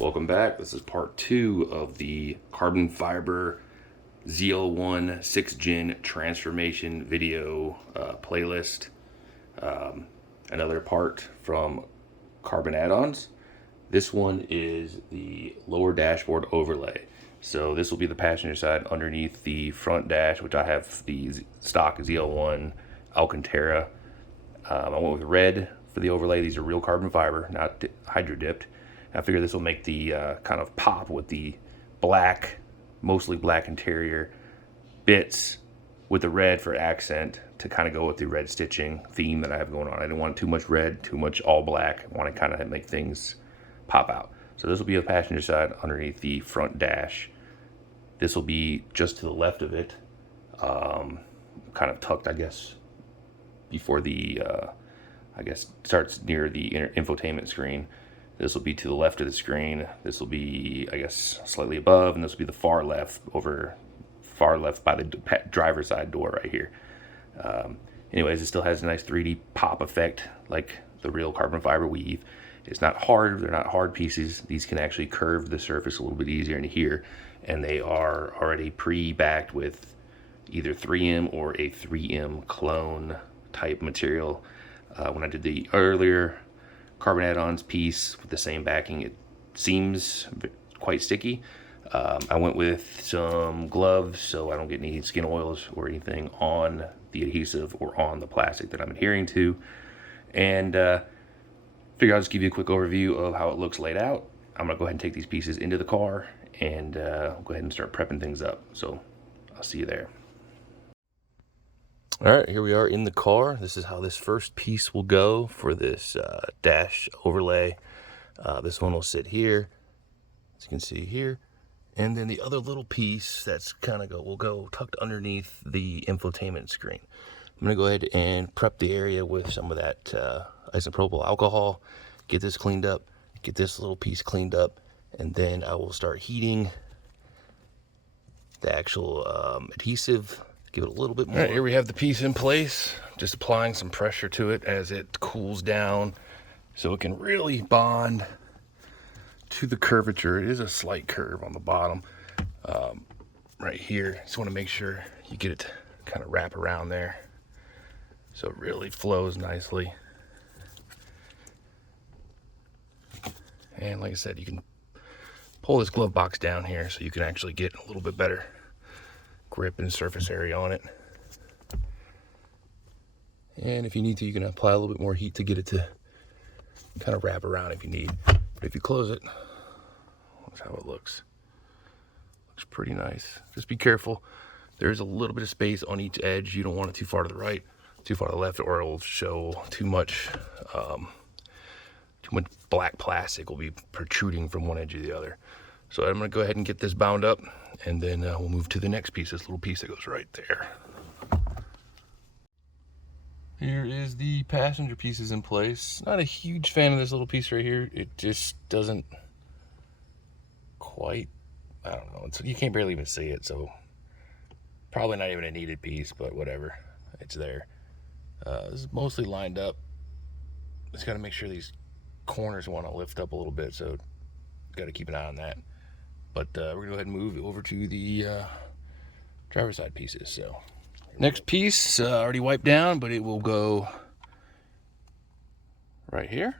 Welcome back. This is part 2 of the carbon fiber ZL1 6th gen transformation video playlist. Another part from CarbonAddons. This one is the lower dashboard overlay. So this will be the passenger side underneath the front dash, which I have the stock ZL1 Alcantara. I went with red for the overlay. These are real carbon fiber, not hydro dipped. I figure this will make the kind of pop with the black, mostly black interior bits with the red for accent to kind of go with the red stitching theme that I have going on. I didn't want too much red, too much all black. I want to kind of make things pop out. So this will be the passenger side underneath the front dash. This will be just to the left of it, kind of tucked, I guess, before the, starts near the infotainment screen. This will be to the left of the screen. This will be, I guess, slightly above, and this will be the far left by the driver's side door right here. Anyways, it still has a nice 3D pop effect like the real carbon fiber weave. It's not hard. They're not hard pieces. These can actually curve the surface a little bit easier in here, and they are already pre-backed with either 3M or a 3M clone type material. When I did the earlier CarbonAddons piece with the same backing, it seems quite sticky. I went with some gloves so I don't get any skin oils or anything on the adhesive or on the plastic that I'm adhering to. And figure I'll just give you a quick overview of how it looks laid out. I'm gonna go ahead and take these pieces into the car and go ahead and start prepping things up. So I'll see you there. All right, here we are in the car. This is how this first piece will go for this dash overlay. This one will sit here, as you can see here. And then the other little piece that's will go tucked underneath the infotainment screen. I'm gonna go ahead and prep the area with some of that isopropyl alcohol, get this cleaned up, get this little piece cleaned up, and then I will start heating the actual adhesive. Give it a little bit more. All right, here we have the piece in place. Just applying some pressure to it as it cools down so it can really bond to the curvature. It is a slight curve on the bottom right here. Just want to make sure you get it to kind of wrap around there so it really flows nicely. And like I said, you can pull this glove box down here so you can actually get a little bit better grip and surface area on it. And if you need to, you can apply a little bit more heat to get it to kind of wrap around if you need. But if you close it, that's how it looks. Looks pretty nice. Just be careful. There's a little bit of space on each edge. You don't want it too far to the right, too far to the left, or it'll show too much black plastic will be protruding from one edge to the other. So I'm gonna go ahead and get this bound up, and then we'll move to the next piece, this little piece that goes right there. Here is the passenger pieces in place. Not a huge fan of this little piece right here. It just doesn't quite, I don't know, you can't barely even see it, so probably not even a needed piece, but whatever, it's there. This is mostly lined up. Just gotta make sure these corners wanna lift up a little bit, so gotta keep an eye on that. But we're gonna go ahead and move over to the driver's side pieces. So next piece, already wiped down, but it will go right here.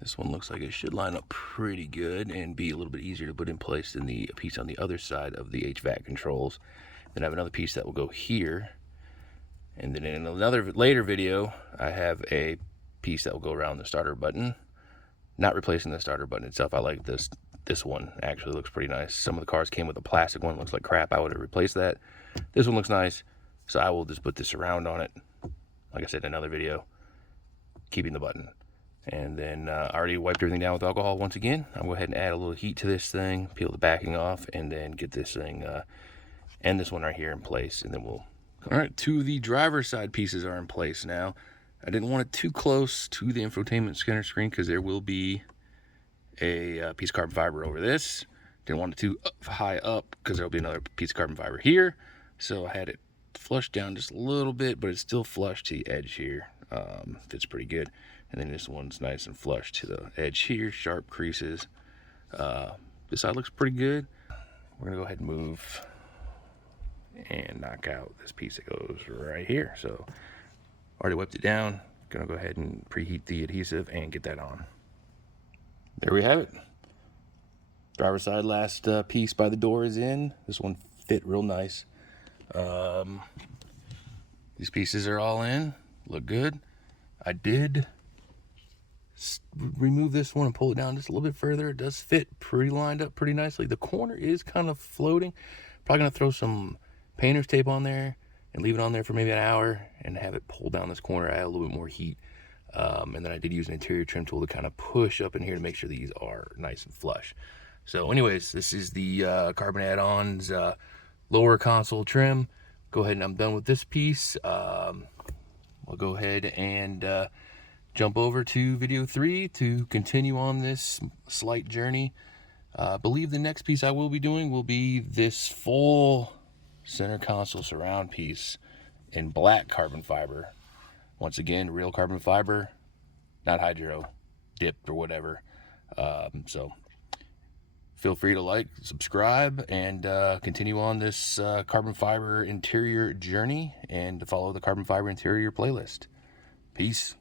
This one looks like it should line up pretty good and be a little bit easier to put in place than the piece on the other side of the HVAC controls. Then I have another piece that will go here. And then in another later video, I have a piece that will go around the starter button. Not replacing the starter button itself. I like this one actually looks pretty nice. Some of the cars came with a plastic one, looks like crap. I would have replaced that. This one looks nice, so I will just put this around on it. Like I said in another video, keeping the button. And then I already wiped everything down with alcohol once again. I'll go ahead and add a little heat to this thing, peel the backing off, and then get this thing and this one right here in place, and then we'll. All right, two of the driver's side pieces are in place now. I didn't want it too close to the infotainment scanner screen because there will be a piece of carbon fiber over this. Didn't want it too high up because there'll be another piece of carbon fiber here. So I had it flushed down just a little bit, but it's still flush to the edge here. Fits pretty good. And then this one's nice and flush to the edge here, sharp creases. This side looks pretty good. We're gonna go ahead and move and knock out this piece that goes right here. So already wiped it down. Gonna go ahead and preheat the adhesive and get that on. There we have it. Driver's side last piece by the door is in. This one fit real nice. These pieces are all in, look good. I did remove this one and pull it down just a little bit further. It does fit pretty lined up pretty nicely. The corner is kind of floating. Probably gonna throw some painter's tape on there and leave it on there for maybe an hour and have it pull down this corner, add a little bit more heat. And then I did use an interior trim tool to kind of push up in here to make sure these are nice and flush. So anyways, this is the CarbonAddons lower console trim. Go ahead and I'm done with this piece. We'll go ahead and jump over to video 3 to continue on this slight journey. I believe the next piece I will be doing will be this full center console surround piece in black carbon fiber. Once again, real carbon fiber, not hydro dipped or whatever. So feel free to like, subscribe, and continue on this carbon fiber interior journey and to follow the carbon fiber interior playlist. Peace.